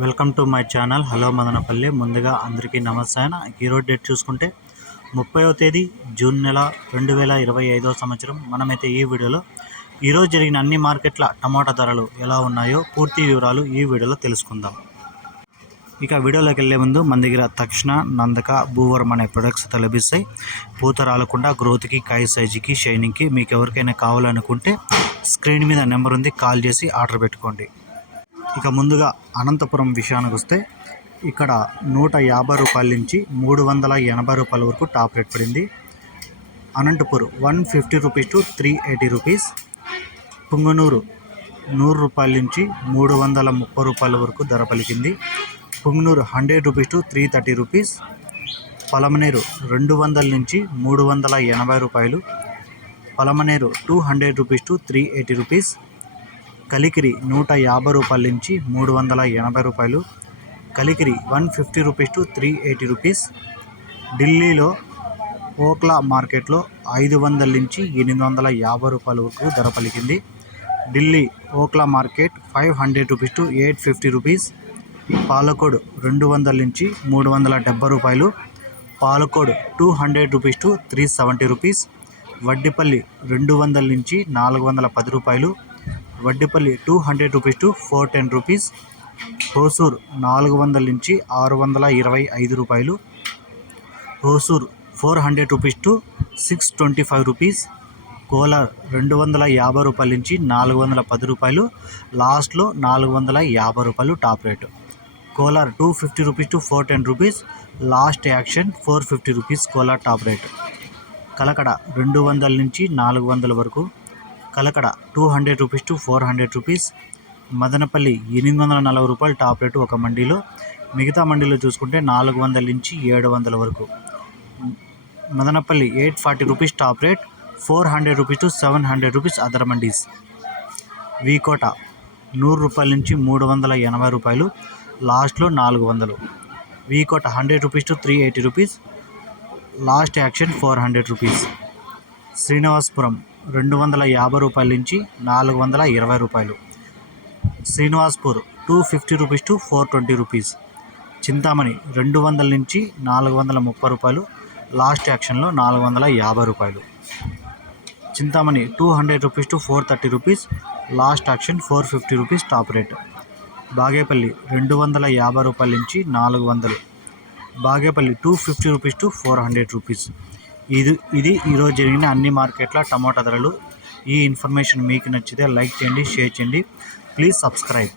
Welcome to my channel. Hello Madanapalle. ముందుగా అందరికీ నమస్తే ఈరోజు డేట్ చూసుకుంటే ముప్పైవ తేదీ జూన్ నెల రెండు వేల ఇరవై ఐదవ సంవత్సరం. మనమైతే ఈ వీడియోలో ఈరోజు జరిగిన అన్ని మార్కెట్ల టమాటా ధరలు ఎలా ఉన్నాయో పూర్తి వివరాలు ఈ వీడియోలో తెలుసుకుందాం. ఇక వీడియోలోకి వెళ్ళే ముందు మన దగ్గర తక్షణ నందక భూవరం అనే ప్రొడక్ట్స్ అయితే లభిస్తాయి. పూత రాలకుండా గ్రోత్కి కాయ సైజుకి షైనింగ్కి మీకు ఎవరికైనా కావాలనుకుంటే స్క్రీన్ మీద నెంబర్ ఉంది కాల్ చేసి ఆర్డర్ పెట్టుకోండి. ఇక ముందుగా అనంతపురం విషయానికి వస్తే ఇక్కడ నూట యాభై రూపాయల నుంచి మూడు వందల ఎనభై రూపాయల వరకు టాప్ రేట్ పడింది. Anantapur one fifty rupees to three eighty rupees. Punganur నూరు రూపాయల నుంచి మూడు వందల ముప్పై రూపాయల వరకు ధర పలికింది. Punganur hundred rupees to three thirty rupees. Palamaner రెండు వందల నుంచి మూడు వందల ఎనభై రూపాయలు. Palamaner two hundred rupees to three eighty rupees. Kalikiri నూట యాభై రూపాయల నుంచి మూడు వందల ఎనభై రూపాయలు Kalikiri one fifty rupees to three eighty rupees ఢిల్లీలో ఓక్లా మార్కెట్లో ఐదు వందల నుంచి ఎనిమిది వందల యాభై రూపాయల వరకు ధర పలికింది. Delhi Okhla market five hundred rupees to eight fifty rupees Palacode రెండు వందల నుంచి మూడు వందల డెబ్బై రూపాయలు Palacode two hundred rupees to three seventy rupees Vaddipalli రెండు వందల నుంచి నాలుగు వందల పది రూపాయలు Vaddipalli two hundred rupees to four ten rupees. Hosur నాలుగు వందల నుంచి ఆరు వందల ఇరవై ఐదు రూపాయలు. Hosur four hundred rupees to six twenty five rupees. Kolar రెండు వందల యాభై రూపాయల నుంచి నాలుగు వందల పది రూపాయలు. లాస్ట్లో నాలుగు వందల యాభై రూపాయలు top rate. Kolar two fifty rupees to four ten rupees. Last auction four fifty rupees Kolar top rate. Kalakada రెండు వందల నుంచి నాలుగు వందల వరకు Kalakada two hundred rupees to four hundred rupees. Madanapalle ఎనిమిది వందల నలభై రూపాయలు టాప్ రేటు ఒక మండీలో. మిగతా మండీలో చూసుకుంటే నాలుగు వందల నుంచి ఏడు వందల వరకు. Madanapalle eight forty rupees top rate four hundred rupees to seven hundred rupees other mandis. V Kota నూరు రూపాయల నుంచి మూడు వందల ఎనభై రూపాయలు లాస్ట్లో నాలుగు వందలు. V Kota hundred rupees to three eighty rupees last auction four hundred rupees. Srinivasapuram రెండు వందల యాభై రూపాయల నుంచి నాలుగు వందల ఇరవై రూపాయలు. Srinivaspur two fifty rupees to four twenty rupees. Chintamani రెండు వందల నుంచి నాలుగు వందల ముప్పై రూపాయలు. లాస్ట్ యాక్షన్లో నాలుగు వందల యాభై రూపాయలు. Chintamani two hundred rupees to four thirty rupees. Last auction four fifty rupees top rate. Bagepalli రెండు వందల యాభై రూపాయల నుంచి నాలుగు వందలు. Bagepalli two fifty rupees to four hundred rupees. ఇది ఇది ఈరోజు జరిగిన అన్ని మార్కెట్ల టమాటా ధరలు. ఈ ఇన్ఫర్మేషన్ మీకు నచ్చితే లైక్ చేయండి షేర్ చేయండి. Please subscribe.